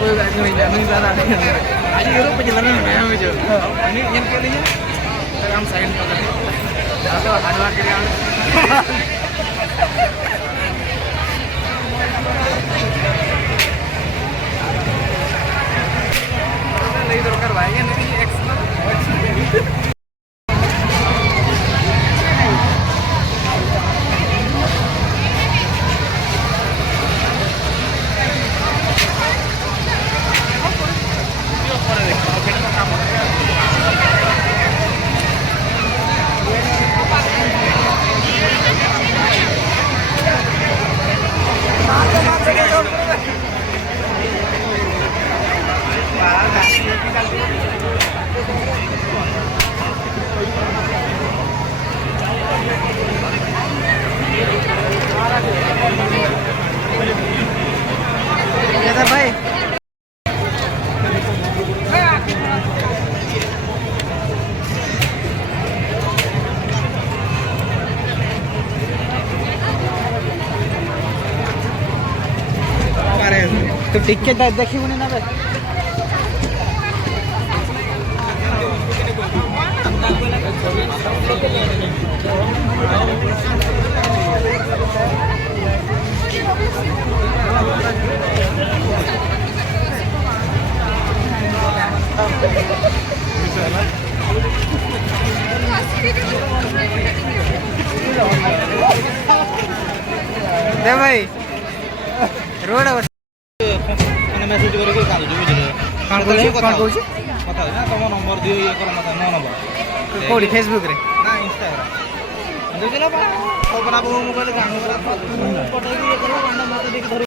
कोई नहीं नहीं ज़्यादा आज यूरोप पे चलाना है मैं मुझे नहीं ये के लिए हम साइड पर तो हरवा के लिए नहीं दरकार भाई ये नहीं एक्स्ट्रा भाई तो टिकेट देखिए ना भाई दे भाई रोड मेसेज करके काल जो बुझले कान को कथा कहू कथा ना तुम नंबर दियो ये कर मत नो नंबर कोडी फेसबुक रे ना इंस्टाग्राम देखला बा अपना मोबाइल गान पटाई ये कर कांडा मत देख